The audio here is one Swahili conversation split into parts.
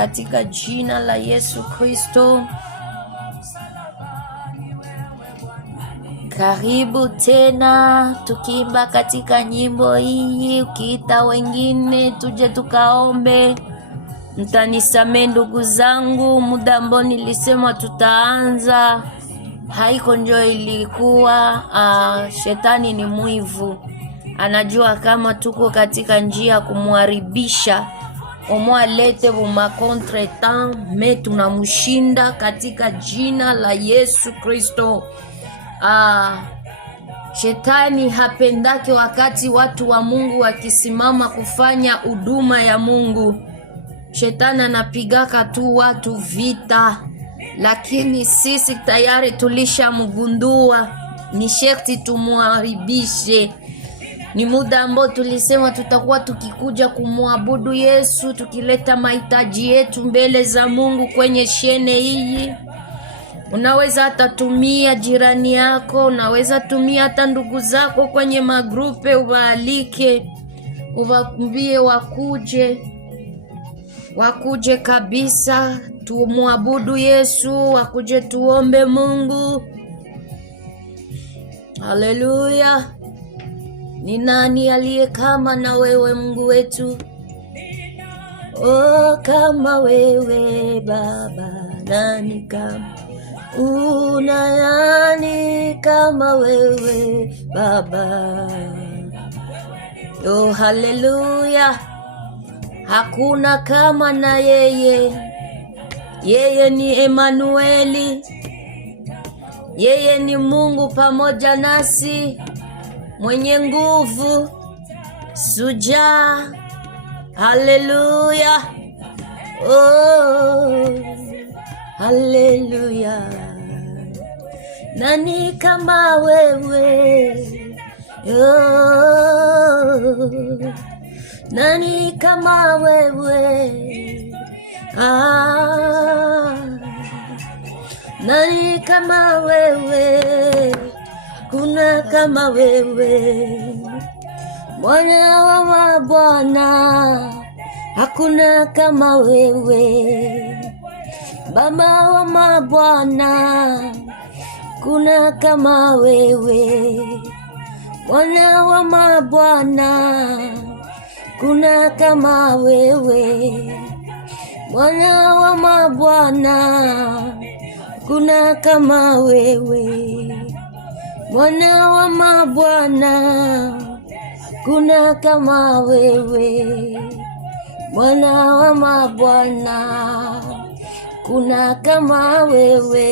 katika jina la Yesu Kristo. Karibu tena tukiimba katika nyimbo hii. Ukiita wengine tuje tukaombe. Mtanisamee ndugu zangu, muda ambao nilisema tutaanza haiko njo ilikuwa. Shetani ni mwivu, anajua kama tuko katika njia kumuharibisha, omwalete buma contretemps, me tunamushinda katika jina la Yesu Kristo. Shetani hapendake wakati watu wa Mungu wakisimama kufanya huduma ya Mungu. Shetani anapigaka tu watu vita, lakini sisi tayari tulishamgundua, ni sharti tumuharibishe. Ni muda ambao tulisema tutakuwa tukikuja kumwabudu Yesu, tukileta mahitaji yetu mbele za Mungu kwenye shene hii. Unaweza hata tumia jirani yako, unaweza tumia hata ndugu zako kwenye magrupe, ubaalike, uwaambie wakuje kabisa tumwabudu Yesu, wakuje tuombe Mungu. Haleluya. Ni nani aliye kama na wewe Mungu wetu? Kama wewe Baba, nani kama? Nani kama wewe Baba? Haleluya. Hakuna kama na yeye. Yeye ni Emanueli. Yeye ni Mungu pamoja nasi, mwenye nguvu, shujaa. Haleluya. Haleluya. Nani kama wewe? Nani kama wewe? Nani kama wewe? Kuna kama wewe, Bwana wa mabwana. Hakuna kama wewe, Baba wa mabwana. Kuna kama wewe, Bwana wa mabwana. Kuna kama wewe, Bwana wa mabwana. Kuna kama wewe, Bwana wa mabwana. Kuna kama wewe, Bwana wa mabwana. Kuna kama wewe,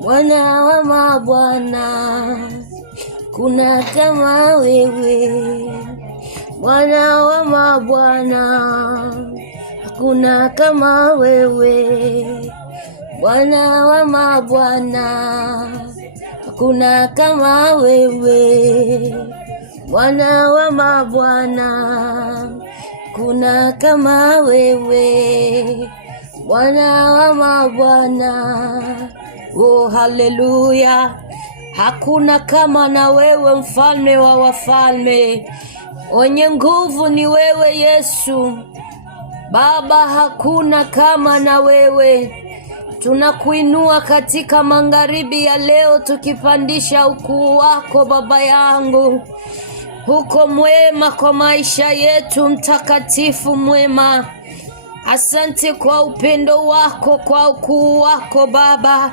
Bwana wa mabwana. Kuna kama wewe, Bwana wa mabwana. Kuna kama wewe, Bwana wa mabwana. Kuna kama wewe, Bwana wa mabwana. Kuna kama wewe, Bwana wa mabwana. Haleluya. Hakuna kama na wewe, mfalme wa wafalme. Wenye nguvu ni wewe Yesu. Baba, hakuna kama na wewe. Tunakuinua katika magharibi ya leo, tukipandisha ukuu wako Baba yangu. Huko mwema kwa maisha yetu, mtakatifu mwema. Asante kwa upendo wako, kwa ukuu wako Baba.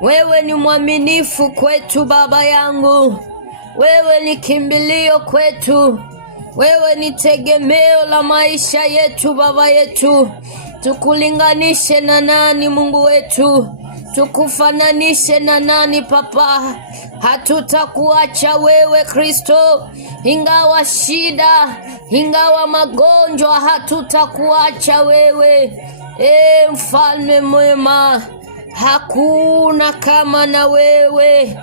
Wewe ni mwaminifu kwetu Baba yangu. Wewe ni kimbilio kwetu. Wewe ni tegemeo la maisha yetu Baba yetu. Tukulinganishe na nani Mungu wetu? Tukufananishe na nani Papa? Hatutakuacha wewe Kristo. Ingawa shida, ingawa magonjwa, hatutakuacha wewe. Mfalme mwema, hakuna kama na wewe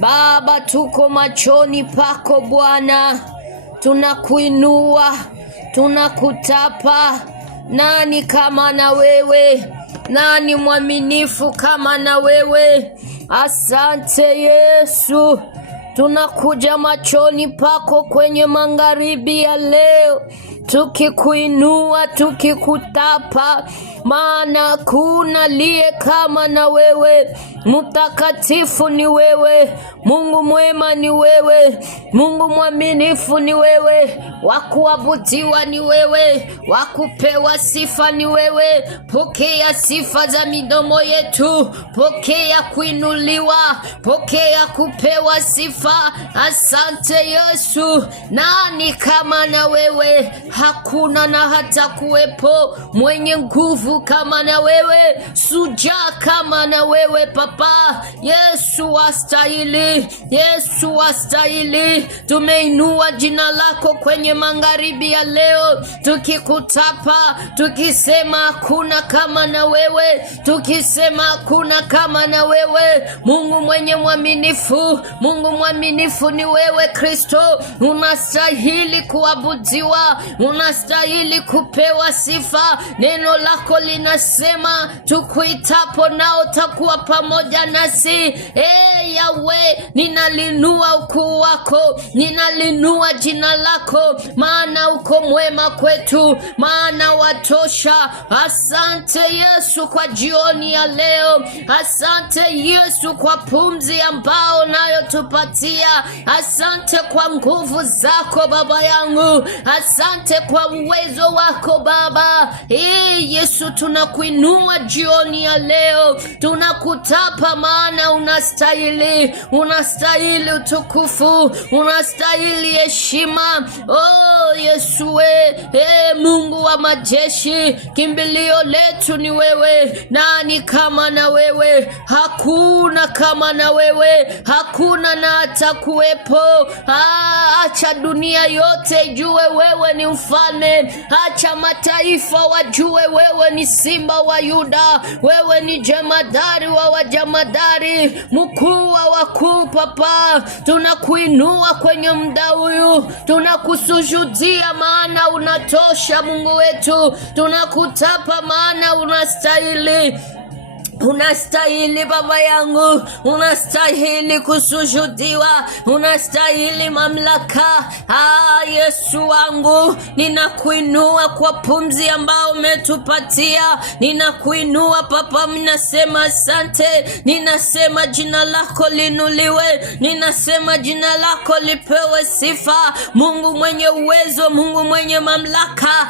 Baba. Tuko machoni pako Bwana, tunakuinua, tunakutapa. Nani kama na wewe? Nani mwaminifu kama na wewe? Asante Yesu. Tunakuja machoni pako kwenye magharibi ya leo, tukikuinua, tukikutapa, maana kuna liye kama na wewe. Mtakatifu ni wewe, Mungu mwema ni wewe, Mungu mwaminifu ni wewe, wakuabudiwa ni wewe, wakupewa sifa ni wewe. Pokea sifa za midomo yetu, pokea kuinuliwa, pokea kupewa sifa. Asante Yesu. Nani kama na wewe? Hakuna na hata kuwepo. Mwenye nguvu kama na wewe, shujaa kama na wewe Papa. Yesu wastahili, Yesu wastahili. Tumeinua jina lako kwenye magharibi ya leo, tukikutapa, tukisema hakuna kama na wewe, tukisema hakuna kama na wewe. Mungu mwenye mwaminifu, Mungu mwaminifu ni wewe Kristo. Unastahili kuabudiwa, unastahili kupewa sifa. Neno lako linasema tukuitapo nao takuwa pamoja nasi. Yahweh, ninalinua ukuu wako, ninalinua jina lako, maana uko mwema kwetu, maana watosha. Asante Yesu kwa jioni ya leo. Asante Yesu kwa pumzi ambao nayo tupatia. Asante kwa nguvu zako Baba yangu. Asante kwa uwezo wako Baba. Yesu, tunakuinua jioni ya leo, tunakutapa maana unastahili, unastahili utukufu, unastahili heshima. Yesu Mungu wa majeshi, kimbilio letu ni wewe. Nani kama na wewe? Hakuna kama na wewe, hakuna na hata kuwepo. Acha dunia yote ijue wewe ni mfalme, acha mataifa wajue wewe ni Simba wa Yuda, wewe ni jemadari wa wajemadari, mkuu wa wakuu Papa. Tunakuinua kwenye muda huyu, tunakusujudia maana unatosha Mungu wetu, tunakutapa maana unastahili. Unastahili Baba yangu, unastahili kusujudiwa, unastahili mamlaka. Yesu wangu, ninakuinua kwa pumzi ambao umetupatia, ninakuinua Papa. Ninasema asante, ninasema jina lako linuliwe, ninasema jina lako lipewe sifa. Mungu mwenye uwezo, Mungu mwenye mamlaka,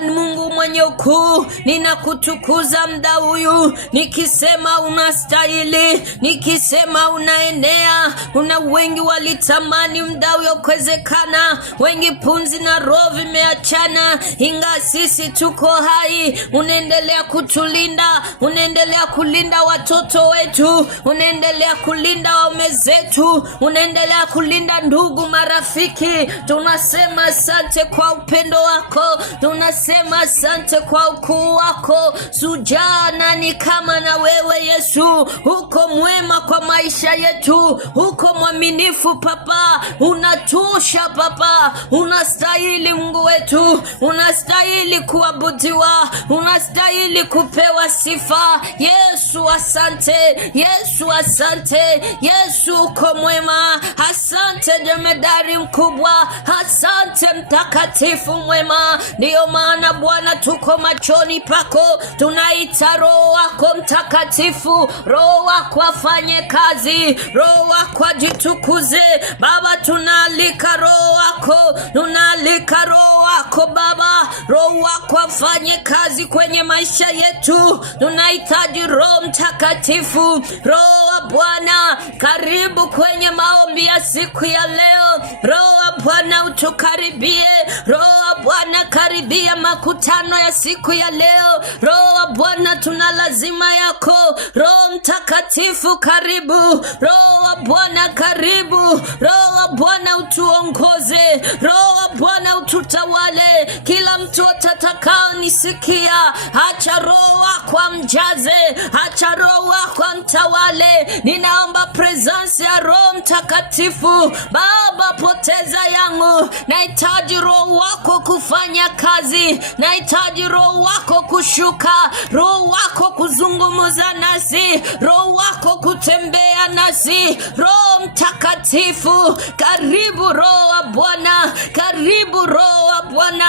Mungu mwenye ukuu, ninakutukuza muda huyu, nikisema unastahili, nikisema unaenea. Una wengi walitamani muda huyo kuwezekana, wengi pumzi na roho vimeachana, inga sisi tuko hai. Unaendelea kutulinda, unaendelea kulinda watoto wetu, unaendelea kulinda waume zetu, unaendelea kulinda ndugu, marafiki. Tunasema asante kwa upendo wako, tunasema asante kwa ukuu wako. Shujaa nani kama na wewe Yesu? Uko mwema kwa maisha yetu, uko mwaminifu Papa, unatosha Papa, unastahili Mungu wetu, unastahili kuabudiwa, unastahili kupewa sifa. Yesu asante, Yesu asante, Yesu uko mwema. Asante jemedari mkubwa, asante mtakatifu mwema. Ndio maana Bwana tuko machoni pako, tunaita Roho wako Mtakatifu, Roho wako afanye kazi, Roho wako ajitukuze Baba. Tunaalika Roho wako, tunaalika Roho wako Baba, Roho wako afanye kazi kwenye maisha yetu. Tunahitaji Roho Mtakatifu, Roho wa Bwana, karibu kwenye maombi ya siku ya leo. Roho wa Bwana utukaribie, Roho wa Bwana karibia makutano ya siku ya leo. Roho wa Bwana tuna lazima yako, Roho Mtakatifu karibu, Roho wa Bwana karibu, Roho wa Bwana utuongoze, Roho wa Bwana ututawale. Kila mtu atakao nisikia, acha Roho wako amjaze, acha Roho wako amtawale. ninaomba presence ya Roho Mtakatifu. Baba, poteza yangu, nahitaji Roho wako kufanya kazi, nahitaji Roho wako kushuka, Roho wako kuzungumza nasi, Roho wako kutembea nasi. Roho Mtakatifu, karibu Roho wa Bwana, karibu Roho wa Bwana.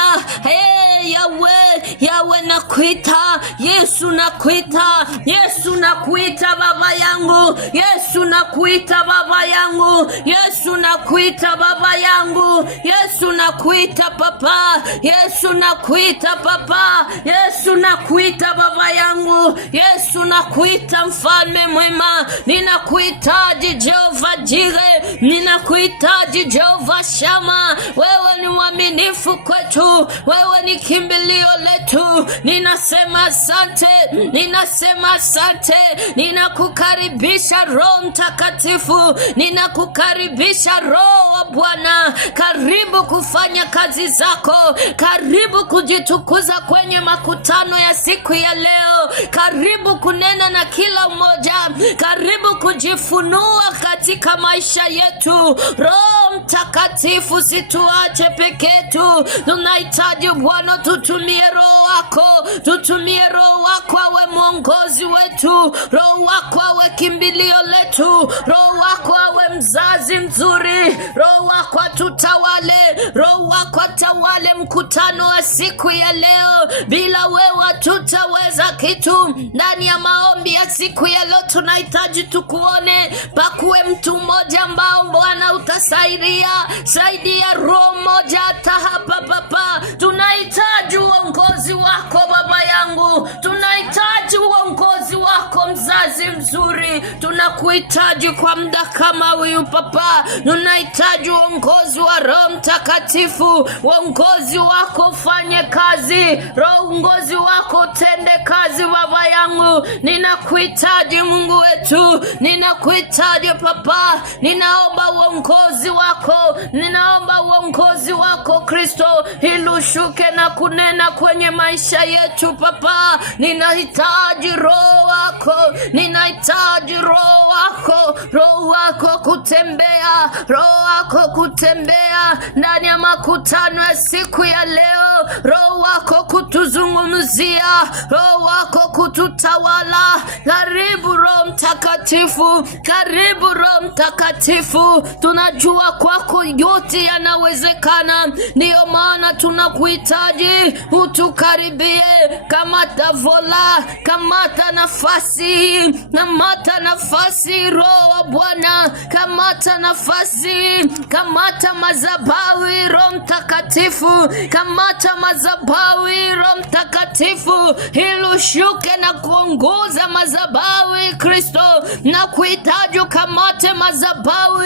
Yawe nakuita, Yesu nakuita, Yesu nakuita baba yangu, Yesu nakuita baba yangu, Yesu nakuita baba yangu, Yesu nakuita papa, Yesu nakuita papa, Yesu nakuita baba yangu, Yesu nakuita mfalme mwema. Ninakuhitaji Jehova Jire, ninakuhitaji Jehova Shama. Wewe ni mwaminifu kwetu, wewe ni kimbilio letu. Ninasema asante, ninasema asante. Ninakukaribisha Roho Mtakatifu, ninakukaribisha Roho wa Bwana. Karibu kufanya kazi zako, karibu kujitukuza kwenye makutano ya siku ya leo, karibu kunena na kila mmoja, karibu kujifunua katika maisha yetu. Roho Mtakatifu, situache peke yetu. Tunahitaji Bwana, tutumie Roho wako, tutumie Roho wako awe mwongozi wetu, Roho wako awe kimbilio letu, Roho wako awe mzazi mzuri, Roho wako atutawale, Roho wako atawale mkutano wa siku ya leo. Bila wewe hatutaweza kitu. Ndani ya maombi ya siku ya leo tunahitaji tukuone, pakuwe mtu mmoja ambao Bwana utasaidia, saidia roho moja hata hapa papa. Tunahitaji uongozi wako baba yangu, tunahitaji uongozi wako mzazi mzuri. Tunakuhitaji kwa muda kama huyu papa, tunahitaji uongozi wa Roho Mtakatifu. Uongozi wako fanye kazi, uongozi wako tende kazi baba yangu. Ninakuhitaji Mungu wetu, ninakuhitaji papa. Ninaomba uongozi wako, ninaomba uongozi wako Kristo, ili ushuke na kunena kwenye maisha yetu papa. Ninahitaji Roho wako, ninahitaji Roho wako, Roho wako kutembea, Roho wako kutembea ndani ya makutano ya siku ya leo, Roho wako kutuzungumzia, Roho wako kututawala. Karibu Roho Mtakatifu, karibu Roho Mtakatifu. Tunajua kwako yote yanawezekana, ndiyo maana tunakuhitaji utukaribie. Kamata vola, kamata nafasi, kamata nafasi Roho wa Bwana, kamata nafasi, kamata madhabahu Roho Mtakatifu, kamata madhabahu Roho Mtakatifu, ili ushuke na kuongoza madhabahu Kristo. Na kuhitaji kamate madhabahu,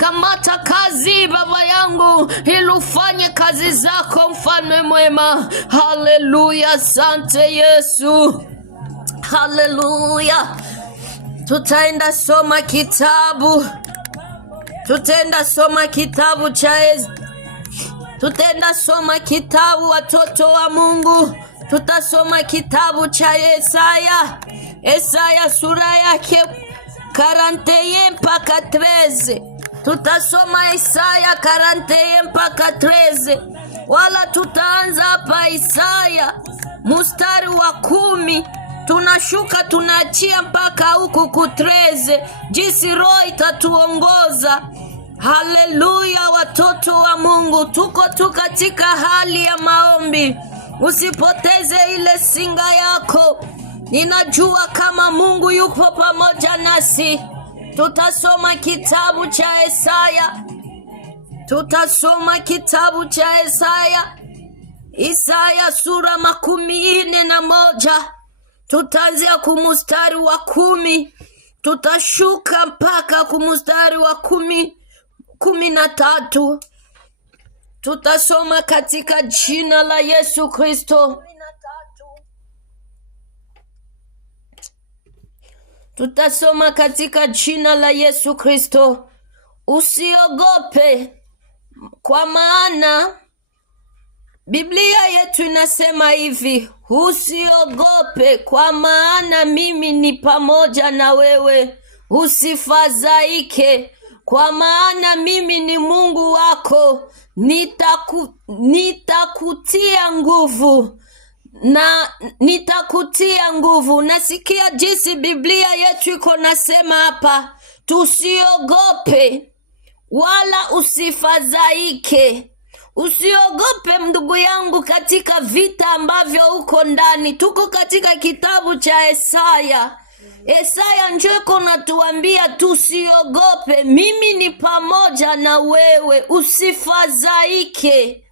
kamata kazi baba yangu, ili ufanye kazi zako mfalme mwema. Haleluya, asante Yesu, haleluya. Tutaenda soma kitabu, tutaenda soma kitabu cha tutaenda soma kitabu watoto wa Mungu. Tutasoma kitabu cha Yesaya sura yake 41 mpaka 13. Tutasoma Yesaya 41 mpaka 13. Wala tutaanza hapa Yesaya mstari wa 10, tunashuka tunaachia mpaka huku ku 13, jinsi Roho itatuongoza. Haleluya, watoto wa Mungu, tuko tu katika hali ya maombi. Usipoteze ile singa yako. Ninajua kama Mungu yupo pamoja nasi. Tutasoma kitabu cha Yesaya. Tutasoma kitabu cha Yesaya sura 41. Tutaanzia kumstari wa 10. Tutashuka mpaka kumstari wa 13. Tutasoma katika jina la Yesu Kristo. Tutasoma katika jina la Yesu Kristo. Usiogope, kwa maana Biblia yetu inasema hivi: usiogope, kwa maana mimi ni pamoja na wewe. usifadhaike, kwa maana mimi ni Mungu wako, nitakutia nguvu na nitakutia nguvu. Nasikia jinsi Biblia yetu iko nasema hapa, tusiogope wala usifadhaike. Usiogope ndugu yangu katika vita ambavyo uko ndani. Tuko katika kitabu cha Isaya. Isaya njoko natuambia tusiogope, mimi ni pamoja na wewe, usifadhaike,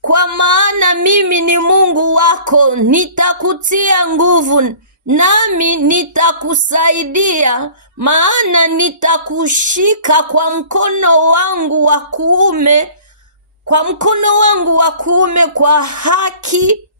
kwa maana mimi ni Mungu wako, nitakutia nguvu nami nitakusaidia, maana nitakushika kwa mkono wangu wa kuume, kwa haki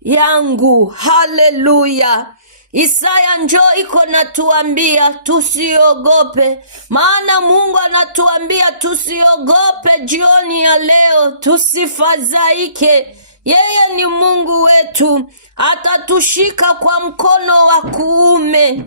yangu. Haleluya. Isaya njoo iko natuambia tusiogope, maana Mungu anatuambia tusiogope jioni ya leo, tusifadhaike. Yeye ni Mungu wetu, atatushika kwa mkono wa kuume.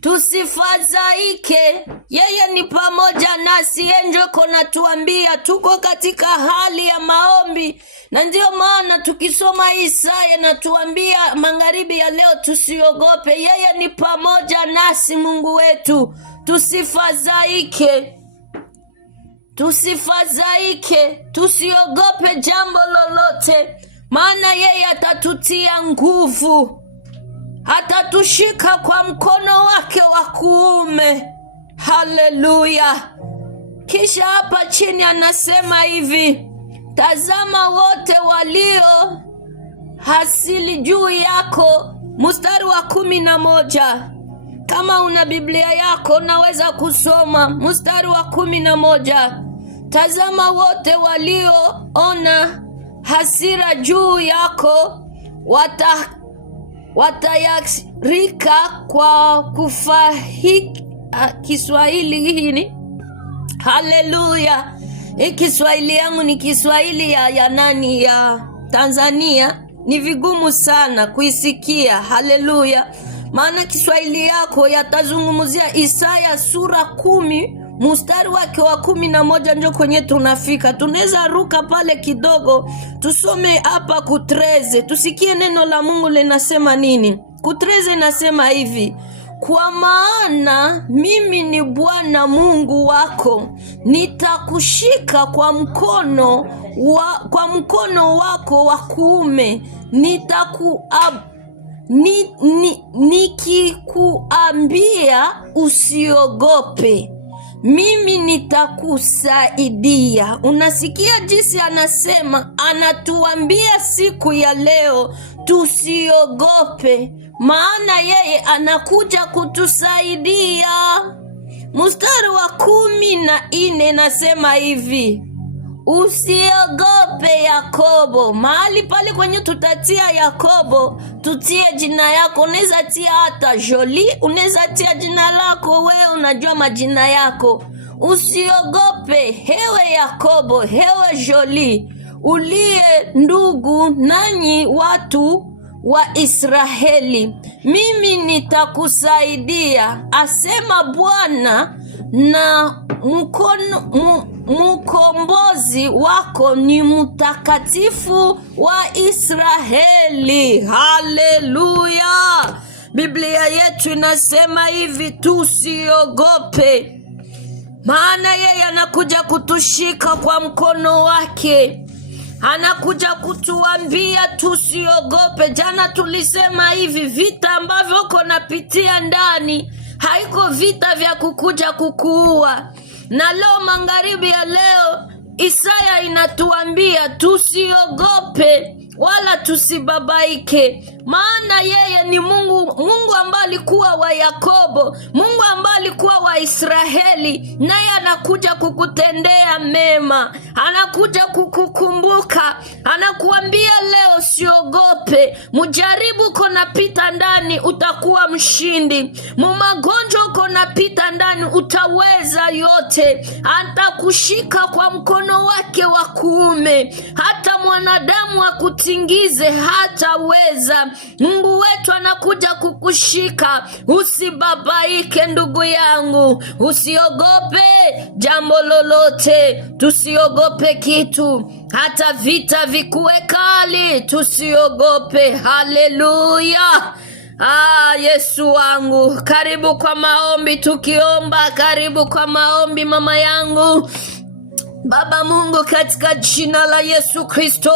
Tusifadhaike, yeye ni pamoja nasi. Njoo natuambia tuko katika hali ya maombi, na ndio maana tukisoma Isaya natuambia magharibi ya leo tusiogope. Yeye ni pamoja nasi, Mungu wetu. Tusifadhaike, tusiogope jambo lolote, maana yeye atatutia nguvu, atatushika kwa mkono wake wa kuume. Haleluya. Kisha hapa chini anasema hivi, tazama wote walio hasili juu yako. Mstari wa 11. Kama una Biblia yako unaweza kusoma mstari wa 11. Tazama wote walioona hasira juu yako watayasirika kwa kufahiki. Kiswahili hii. Haleluya. Kiswahili yangu ni Kiswahili ya nani, ya Tanzania. Ni vigumu sana kuisikia. Haleluya. Maana Kiswahili yako yatazungumzia Isaya sura 10 mstari wake wa 11 ndio kwenye tunafika. Tunaweza ruka pale kidogo tusome hapa kutreze, tusikie neno la Mungu linasema nini. Kutreze nasema hivi, kwa maana mimi ni Bwana Mungu wako, nitakushika kwa mkono wako wa kuume, nikikuambia usiogope, mimi nitakusaidia. Unasikia jinsi anasema, anatuambia siku ya leo tusiogope, maana yeye anakuja kutusaidia. Mstari wa 14 nasema hivi, usiogope Yakobo. Mahali pale kwenye tutatia Yakobo, tutie jina yako. Unaweza tia hata Jolie, unaweza tia jina lako, wewe unajua majina yako. Usiogope hewe Yakobo, hewe Jolie, uliye ndugu nanyi watu wa Israeli, mimi nitakusaidia, asema Bwana, na mkombozi wako ni mtakatifu wa Israeli. Haleluya. Biblia yetu inasema hivi, tusiogope, maana yeye anakuja kutushika kwa mkono wake, anakuja kutuambia tusiogope. Jana tulisema hivi, vita ambavyo uko napitia ndani haiko vita vya kukuja kukuua. Na leo magharibi ya leo Isaya inatuambia tusiogope wala tusibabaike, maana yeye ni Mungu ambaye alikuwa wa Yakobo, Mungu ambaye alikuwa wa Israeli, naye anakuja kukutendea mema, anakuja kukukumbuka, anakuambia leo siogope. Mujaribu uko napita ndani, utakuwa mshindi. Mumagonjwa uko napita ndani, utaweza yote. Atakushika kwa mkono wake wa kuume, hata mwanadamu akutingize hataweza. Mungu wetu anakuja kukushika. Usibabaike ndugu yangu, usiogope jambo lolote, tusiogope kitu, hata vita vikuwe kali, tusiogope. Haleluya. Yesu wangu, karibu kwa maombi tukiomba. Karibu kwa maombi mama yangu. Baba Mungu, katika jina la Yesu Kristo,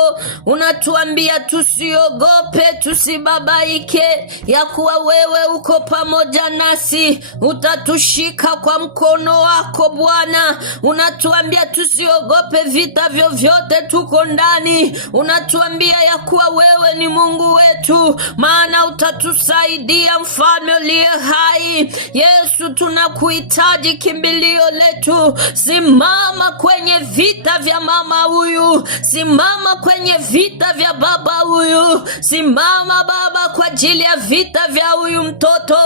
unatuambia tusiogope, tusibabaike, ya kuwa wewe uko pamoja nasi, utatushika kwa mkono wako Bwana. Unatuambia tusiogope vita vyovyote tuko ndani. Unatuambia ya kuwa wewe ni Mungu wetu, maana utatusaidia, mfalme uliye hai. Yesu, tunakuhitaji, kimbilio letu. Simama kwenye vita vya mama huyu, simama kwenye vita vya baba huyu, simama Baba kwa ajili ya vita vya huyu mtoto.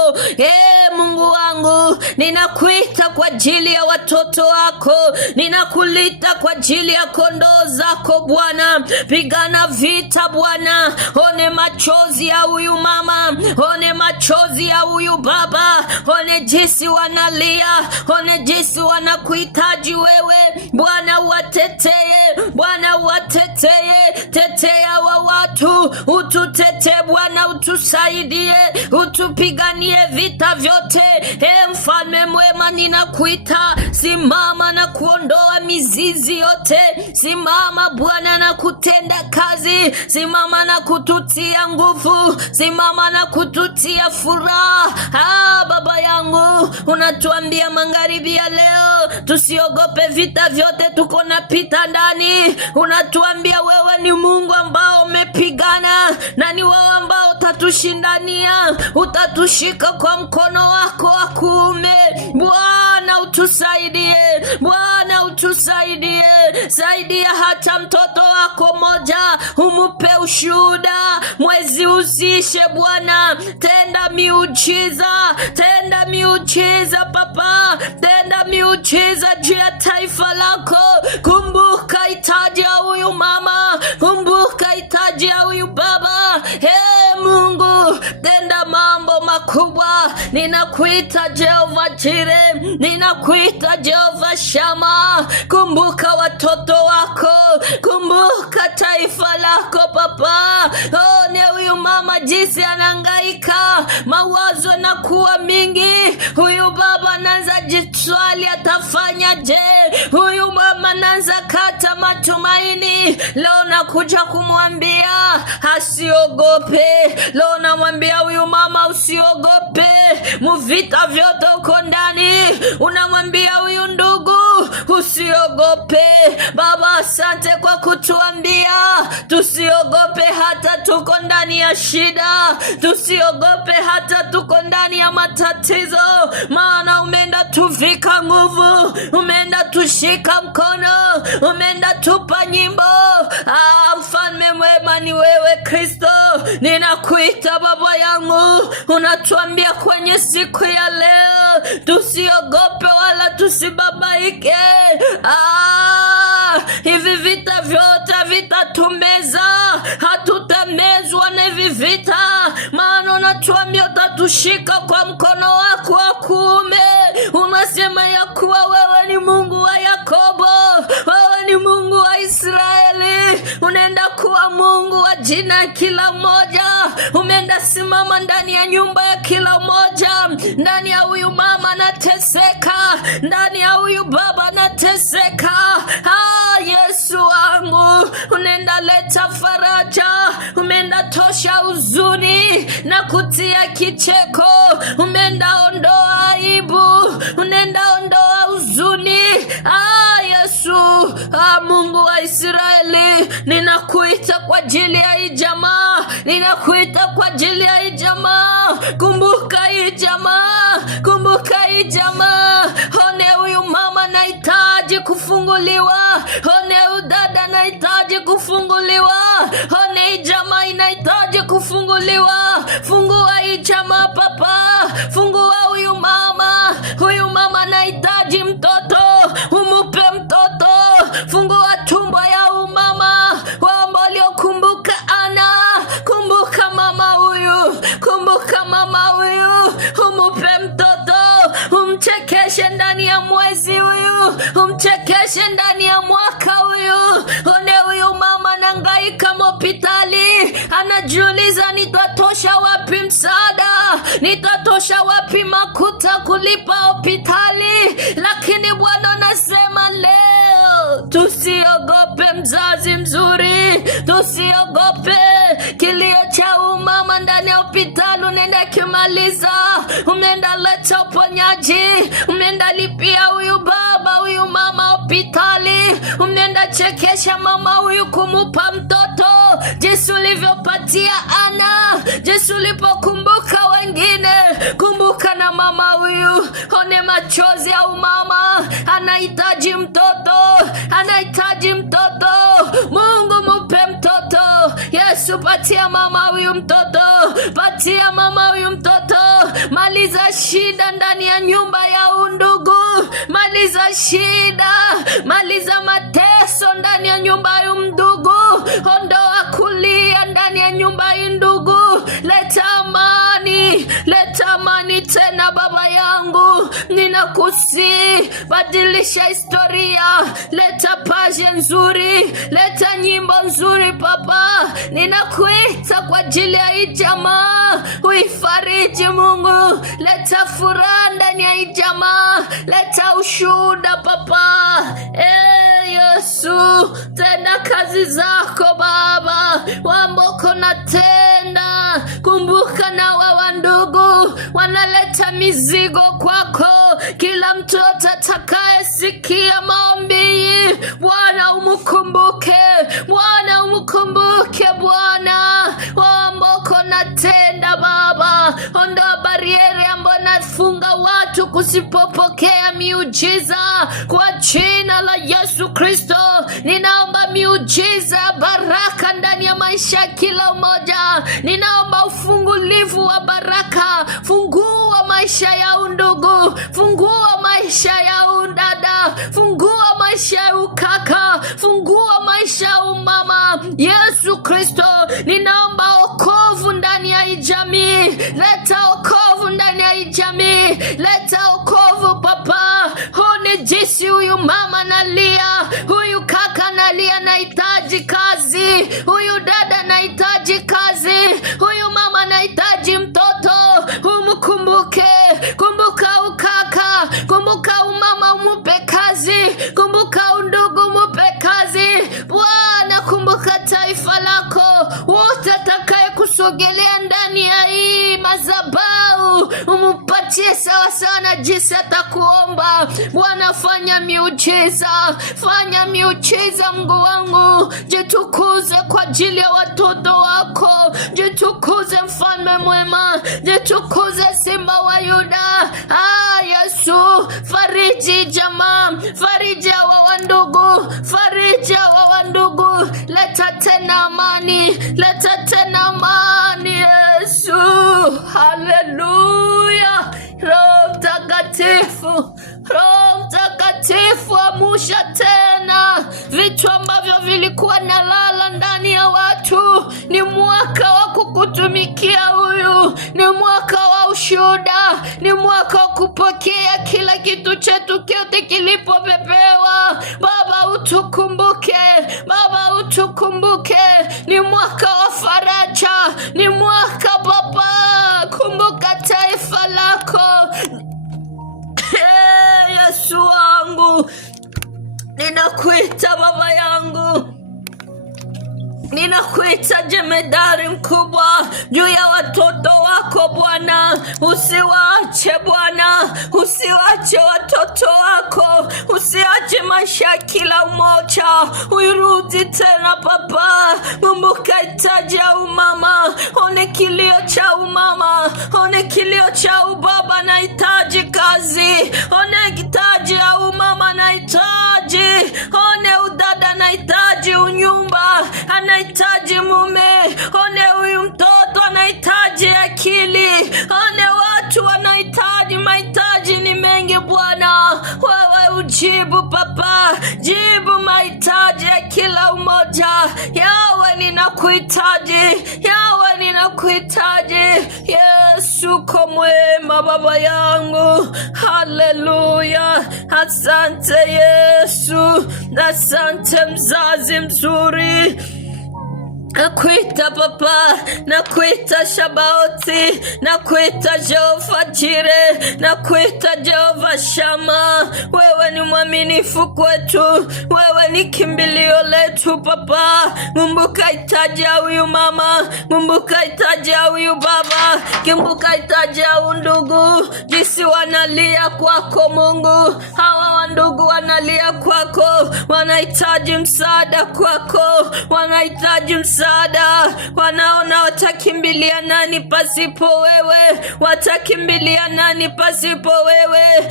Mungu wangu, ninakuita kwa ajili ya watoto wako, ninakulita kwa ajili ya kondoo zako Bwana. Pigana vita Bwana, one machozi ya huyu mama, one machozi ya huyu baba, one jinsi wanalia, one jinsi wanakuhitaji wewe Bwana. Wateteye Bwana, wateteye, tetea wa watu, ututetee Bwana, utusaidie, utupiganie vita vyote. Mfalme mwema, ninakuita, simama na kuondoa mizizi yote, simama Bwana na kutenda kazi, simama na kututia nguvu, simama na kututia furaha. Baba yangu, unatuambia magharibi ya leo tusiogope vita vyote tuko napita ndani. Unatuambia wewe ni Mungu ambao umepigana, na ni wewe ambao utatushindania, utatushika kwa mkono wako wa kuume. Bwana utusaidie, Bwana utusaidie, saidia hata mtoto wako moja, umupe ushuhuda, mwezi usishe Bwana. Tenda miujiza, tenda miujiza Papa, tenda miujiza juu ya taifa lako. Kumbuka hitaji ya huyu mama, kumbuka hitaji ya huyu baba. Mungu, tenda mambo makubwa. Ninakuita Jehova Jire, ninakuita Jehova Shama. Kumbuka watoto wako, kumbuka taifa lako Papa. Ni huyu mama jinsi anahangaika, mawazo na kuwa mingi. Huyu baba anaanza jitwali, atafanya je? Huyu mama anaanza kata matumaini. Leo nakuja kumwambia asiogope. Leo namwambia huyu mama usiogope, muvita vyote uko ndani. Unamwambia huyu ndugu usiogope. Baba, asante kwa kutuambia tusiogope hata tuko ndani ya shida, tusiogope hata tuko ndani ya matatizo, maana umeenda tuvika nguvu, umeenda tushika mkono, umeenda tupa nyimbo. Mfalme mwema ni wewe Kristo, ninakuita Baba yangu. Unatuambia kwenye siku ya leo tusiogope wala tusibabaike. Hivi vita vyote vitatumeza, hatutamezwa na hivi vita, maana unatuambia utatushika kwa mkono wako wa kuume. Unasema ya kuwa wewe ni Mungu wa Yakobo, wewe ni Mungu wa Israeli, unaenda kuwa Mungu wa jina kila mmoja. Umeenda simama ndani ya nyumba ya kila mmoja, ndani ya huyu mama anateseka, ndani ya huyu baba anateseka. Yesu wangu, unaenda leta faraja, umeenda tosha huzuni na kutia kicheko, umeenda ondoa aibu, unaenda ondoa huzuni. Yesu, Mungu wa Israeli, ninakuita kwa ajili ya hii jamaa, ninakuita kwa ajili ya hii jamaa. Kumbuka hii jamaa, kumbuka hii jamaa. One huyu mama anahitaji kufunguliwa, one huyu dada anahitaji kufunguliwa, one hii jamaa inahitaji kufunguliwa. Fungua hii jamaa Papa, fungua huyu mama. Huyu mama anahitaji mtoto, umupe mtoto. Fungua tumbo ya huyu mama, wao waliokumbuka Ana, kumbuka mama huyu. kumbuka mama huyu, umupe mtoto, umchekeshe ndani ya mwezi huyu, umchekeshe ndani ya mwaka huyu. One huyu mama anahangaika hospitali, anajiuliza nitatosha wapi msaada, nitatosha wapi makuta kulipa hospitali. Lakini Bwana anasema leo, tusiogope mzazi mzuri, tusiogope kilio cha umama ndani ya hospitali. Unaenda kimaliza, umeenda leta uponyaji, umeenda lipia huyu baba huyu mama hospitali, umeenda chekesha mama huyu kumupa mtoto. Yesu ulivyopatia Ana, Yesu ulipokumbuka wengine, kumbuka na mama huyu. One machozi ya umama, anahitaji mtoto, anahitaji mtoto. Mungu mupe mtoto. Yesu patia mama huyu mtoto, patia mama huyu mtoto. Maliza shida ndani ya nyumba ya undugu, maliza shida, maliza mateso ndani ya nyumba ya ndugu. Ondoa kulia ndani ya nyumba ya ndugu. Leta amani, leta amani tena baba yangu, ninakusi. Badilisha historia, leta paje nzuri, leta nyimbo nzuri papa. Ninakuita kwa ajili ya hii jamaa, uifariji Mungu. Leta furaha ndani ya hii jamaa, leta ushuhuda papa. Yesu, tenda kazi zako Baba, wamboko na tenda. Kumbuka na wa ndugu wanaleta mizigo kwako, kila mtoto atakaye sikia maombi, Bwana umukumbuke, Bwana umukumbuke Bwana, wamboko na tenda Baba. Ondoa bariere ambayo nafunga watu kusipopokea miujiza kwa jina la Yesu Kristo. Ninaomba miujiza, baraka ndani ya maisha kila mmoja. Ninaomba ufungulivu wa baraka. Fungua maisha ya undugu, fungua maisha ya undada, fungua maisha ya ukaka, fungua maisha ya umama. Yesu Kristo, ninaomba okovu ndani ya jamii. Leta okovu ndani ya jamii, leta okovu papa. Hone jinsi huyu mama nalia, huyu kaka nalia, nahitaji kazi, huyu dada nahitaji kazi, huyu mama nahitaji mtoto. Umkumbuke, kumbuka ukaka, kumbuka umama, umupe kazi, kumbuka undugu, umupe kazi. Bwana, kumbuka taifa lako, wote atakaye kusogelea ndani ya hii madhabahu, umupatie sawa sana jinsi atakuomba. Bwana, fanya miujiza, fanya miujiza Mungu wangu. Jitukuze kwa ajili ya watoto wako, jitukuze mfalme mwema, jitukuze simba wa Yuda. Yesu, fariji jamaa, fariji wa ndugu, fariji wa ndugu. Leta tena amani, leta tena amani Yesu. Haleluya. Roho Mtakatifu, Roho Mtakatifu, amusha tena vitu ambavyo vilikuwa nalala ndani ya watu. Ni mwaka wa kukutumikia huyu, ni mwaka wa ushuhuda, ni mwaka wa kupokea kila kitu chetu kiote kilipopepewa. Baba utukumbuke, Baba utukumbuke. Ni mwaka wa faraja, ni mwaka Baba, kumbuka taifa lako. Yesu wangu, ninakuita baba yangu, ninakuita jemedari mkubwa juu ya watoto wako Bwana. Usiwache Bwana, usiwache watoto wako, usiache maisha kila mmoja. Uirudi tena Baba. Kumbuka hitaji ya umama, one kilio cha umama, one kilio cha ubaba, na hitaji kazi, one hitaji ya umama, na hitaji, one udada, na hitaji unyumba, anahitaji mume. One huyu mtoto anahitaji akili. One watu wanahitaji, mahitaji ni mengi Bwana. Wewe ujibu Papa, jibu mahitaji ya kila umoja. Yawe ninakuhitaji, Yawe ninakuhitaji. Yes. uko mwema Baba yangu. Haleluya. Asante Yesu, asante mzazi mzuri. Nakuita Papa, nakuita Shabaoti, nakuita Jehova Jire, nakuita Jehova Shama. Wewe ni mwaminifu kwetu, wewe ni kimbilio letu Papa. Kumbuka hitaji ya huyu mama, kumbuka hitaji ya huyu baba, kumbuka hitaji ya ndugu, jinsi wanalia kwako Mungu. Hawa ndugu wanalia kwako, wanahitaji msaada kwako, wanahitaji msaada. Wanaona watakimbilia nani pasipo wewe, watakimbilia nani pasipo wewe.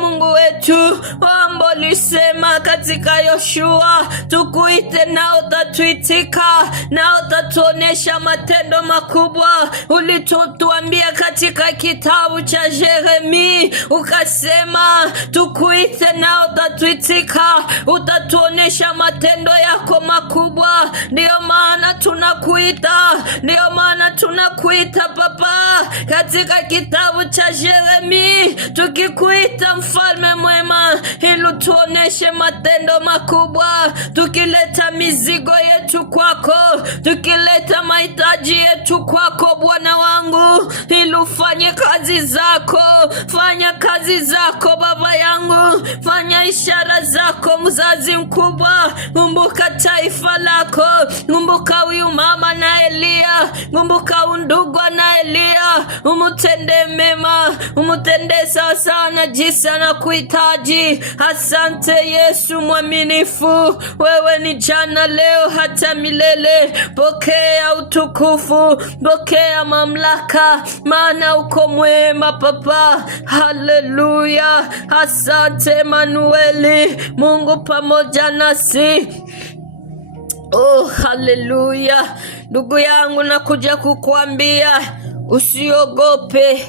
Mungu wetu, wambo lisema katika Yoshua, tukuite na utatuitika, na utatuonesha matendo makubwa. Ulituambia katika kitabu cha Yeremia, ukasema tukuite na utatuitika, utatuonesha matendo yako makubwa. Ndio maana tunakuita Papa, katika kitabu cha Yeremia, tukikuita mfalme mwema, ili tuoneshe matendo makubwa, tukileta mizigo yetu kwako, tukileta mahitaji yetu kwako Bwana wangu, ili ufanye kazi zako. Fanya kazi zako Baba yangu, fanya ishara zako mzazi mkubwa. Kumbuka taifa lako, kumbuka huyu mama na Elia, kumbuka ndugu na Elia, umutende mema, umutende sawa na jinsi anakuhitaji. Asante Yesu mwaminifu, wewe ni jana leo hata milele. Pokea utukufu, pokea mamlaka, maana uko mwema Papa. Haleluya. Asante Emanueli, Mungu pamoja nasi. Haleluya. Ndugu yangu, nakuja kukuambia usiogope,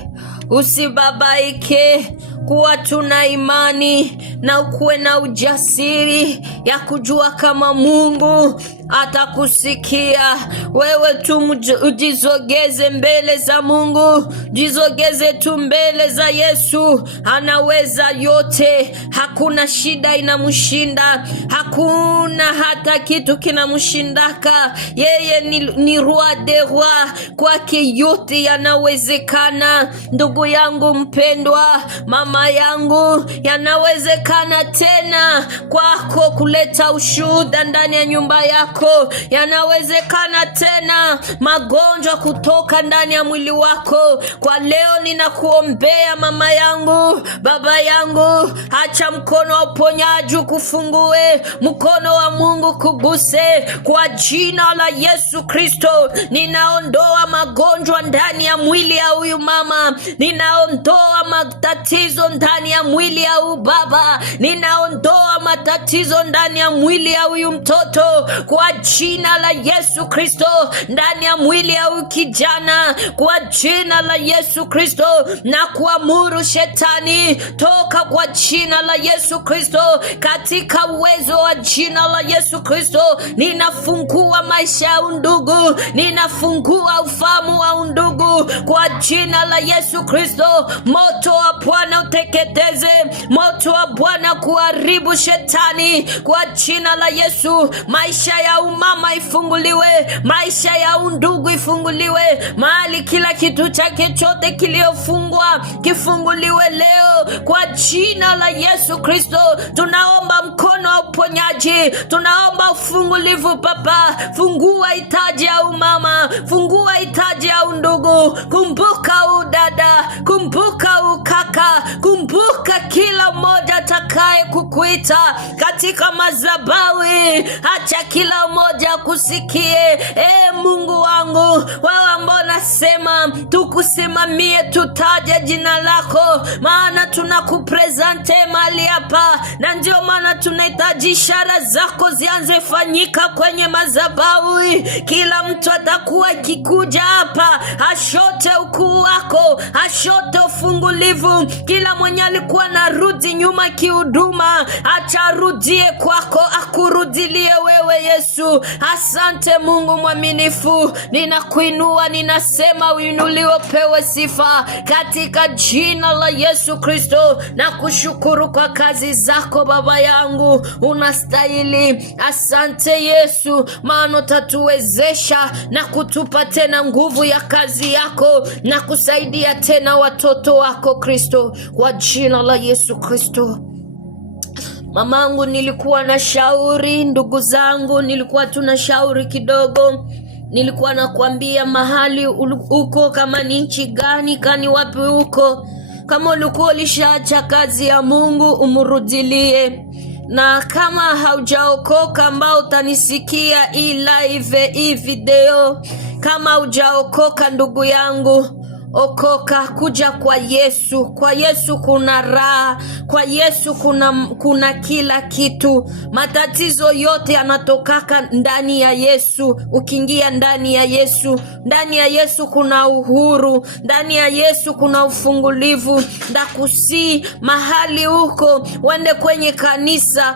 usibabaike, kuwa tuna imani na ukuwe na ujasiri ya kujua kama Mungu atakusikia. Wewe tu ujizogeze mbele za Mungu, jizogeze tu mbele za Yesu. Anaweza yote, hakuna shida inamshinda, hakuna hata kitu kinamshindaka. Yeye ni roi de roi, kwake yote yanawezekana. Ndugu yangu mpendwa, mama yangu, yanawezekana tena kwako kuleta ushuhuda ndani ya nyumba yako. Yanawezekana tena magonjwa kutoka ndani ya mwili wako. Kwa leo ninakuombea mama yangu, baba yangu, acha mkono wa uponyaji kufungue, mkono wa Mungu kuguse kwa jina la Yesu Kristo. Ninaondoa magonjwa ndani ya mwili ya huyu mama, ninaondoa matatizo ndani ya mwili ya huyu baba, ninaondoa matatizo ndani ya mwili ya huyu mtoto kwa jina la Yesu Kristo. Ndani ya mwili ya huyu kijana kwa jina la Yesu Kristo, na kuamuru shetani toka kwa jina la Yesu Kristo. Katika uwezo wa jina la Yesu Kristo, ninafungua maisha ya undugu, ninafungua ufahamu wa undugu kwa jina la Yesu Kristo. Moto wa Bwana uteketeze, moto wa Bwana kuharibu shetani kwa jina la Yesu. Maisha ya umama ifunguliwe, maisha ya undugu ifunguliwe, mahali kila kitu chake chote kiliofungwa kifunguliwe leo kwa jina la Yesu Kristo. Tunaomba mkono wa uponyaji, tunaomba ufungulivu Papa. Fungua hitaji ya umama, fungua hitaji ya undugu. Kumbuka udada, kumbuka ukaka, kumbuka kila mmoja atakaye kukuita katika madhabahu. Acha kila mmoja kusikie. Mungu wangu, wewe ambao nasema tukusimamie, tutaje jina lako, maana tunakupresente mahali hapa, na ndio maana tunahitaji ishara zako zianze fanyika kwenye madhabahu. Kila mtu atakuwa kikuja hapa, ashote ukuu wako, ashote ufungu ufungulivu. Kila mwenye alikuwa narudi nyuma kihuduma, acharudie kwako, akurudilie wewe Yesu. Asante Mungu mwaminifu, ninakuinua, ninasema uinuliwe, pewe sifa katika jina la Yesu Kristo. Na kushukuru kwa kazi zako Baba yangu, unastahili. Asante Yesu, maana utatuwezesha na kutupa tena nguvu ya kazi yako na kusaidia tena watoto wako Kristo, kwa jina la Yesu Kristo. Mamangu, nilikuwa na shauri, ndugu zangu, nilikuwa tunashauri kidogo. Nilikuwa nakwambia mahali uko, kama ni nchi gani, kani wapi uko, kama ulikuwa ulishaacha kazi ya Mungu umrudilie. Na kama haujaokoka, ambao utanisikia hii live, hii video, kama haujaokoka ndugu yangu, okoka, kuja kwa Yesu. Kwa Yesu kuna raha, kwa Yesu kuna kila kitu. Matatizo yote yanatokaka ndani ya Yesu. Ukiingia ndani ya Yesu, ndani ya Yesu kuna uhuru, ndani ya Yesu kuna ufungulivu. Ndakusi mahali huko, wende kwenye kanisa,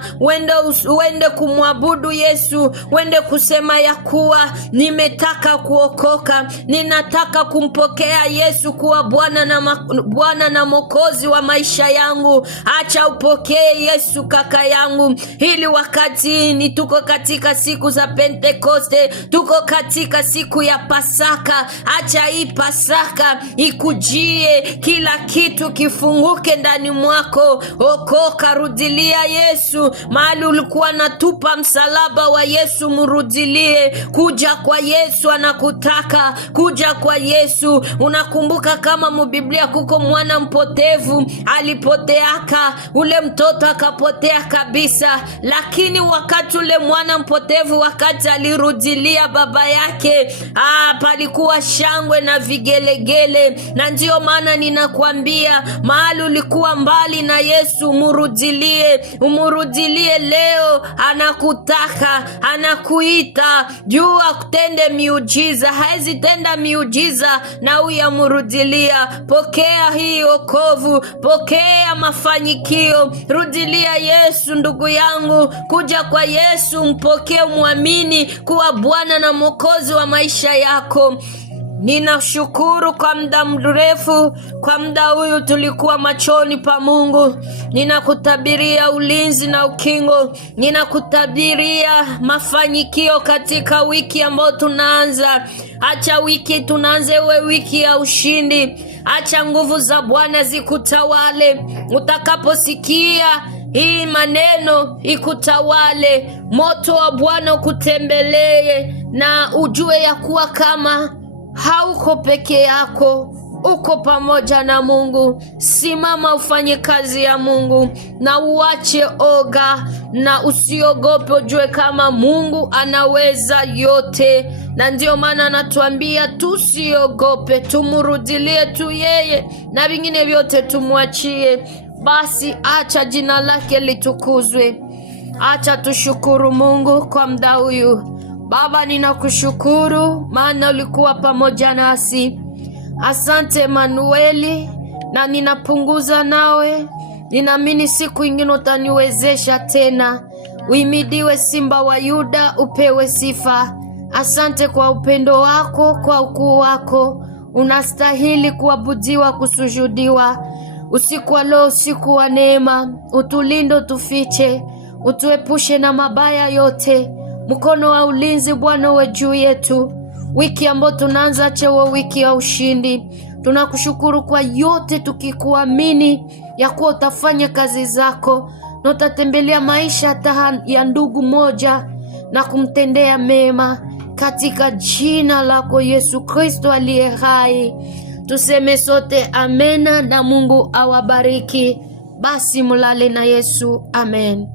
wende kumwabudu Yesu, wende kusema ya kuwa nimetaka kuokoka, ninataka kumpokea Yesu kuwa Bwana na Mwokozi wa maisha yangu. Acha upokee Yesu kaka yangu. Hili wakati ni tuko katika siku za Pentekoste, tuko katika siku ya Pasaka. Acha hii Pasaka ikujie, kila kitu kifunguke ndani mwako. Okoka, rudilia Yesu. Mahali ulikuwa natupa msalaba wa Yesu, murudilie. Kuja kwa Yesu, anakutaka. Kuja kwa Yesu. Unakumbuka kama mubiblia kuko mwana mpotevu, alipoteaka, ule mtoto akapotea kabisa. Lakini wakati ule mwana mpotevu, wakati alirudilia baba yake, palikuwa shangwe na vigelegele. Na ndio maana ninakwambia, mahali ulikuwa mbali na Yesu, umurudilie leo. Anakutaka, anakuita, jua kutende miujiza. Haezi tenda miujiza na uyamurudilia. Pokea hii wokovu, pokea mafanyikio. Rudilia Yesu ndugu yangu, kuja kwa Yesu, mpokee, muamini kuwa Bwana na Mwokozi wa maisha yako. Ninashukuru kwa muda mrefu, kwa muda huyu tulikuwa machoni pa Mungu. Ninakutabiria ulinzi na ukingo. Ninakutabiria mafanyikio katika wiki ambayo tunaanza. Acha wiki tunaanze we wiki ya ushindi. Acha nguvu za Bwana zikutawale. Utakaposikia hii maneno ikutawale. Moto wa Bwana ukutembelee, na ujue ya kuwa kama hauko peke yako, uko pamoja na Mungu. Simama ufanye kazi ya Mungu na uache oga, na usiogope. Ujue kama Mungu anaweza yote, na ndio maana anatuambia tusiogope, tumurudilie tu yeye, na vingine vyote tumwachie. Basi acha jina lake litukuzwe. Acha tushukuru Mungu kwa muda huyu. Baba, ninakushukuru maana ulikuwa pamoja nasi. Asante Emanueli, na ninapunguza nawe. Ninaamini siku ingine utaniwezesha tena. Uimidiwe Simba wa Yuda, upewe sifa. Asante kwa upendo wako, kwa ukuu wako. Unastahili kuabudiwa, kusujudiwa. Usiku wa leo, usiku wa neema, utulinde, tufiche, utuepushe na mabaya yote. Mkono wa ulinzi Bwana uwe juu yetu. Wiki ambayo tunaanza, chewa wiki ya ushindi. Tunakushukuru kwa yote, tukikuamini ya kuwa utafanya kazi zako na utatembelea maisha hata ya ndugu moja na kumtendea mema, katika jina lako Yesu Kristo aliye hai. Tuseme sote amena, na Mungu awabariki. Basi mulale na Yesu. Amen.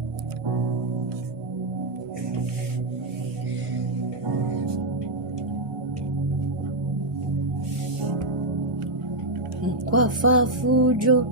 Kwa fafujo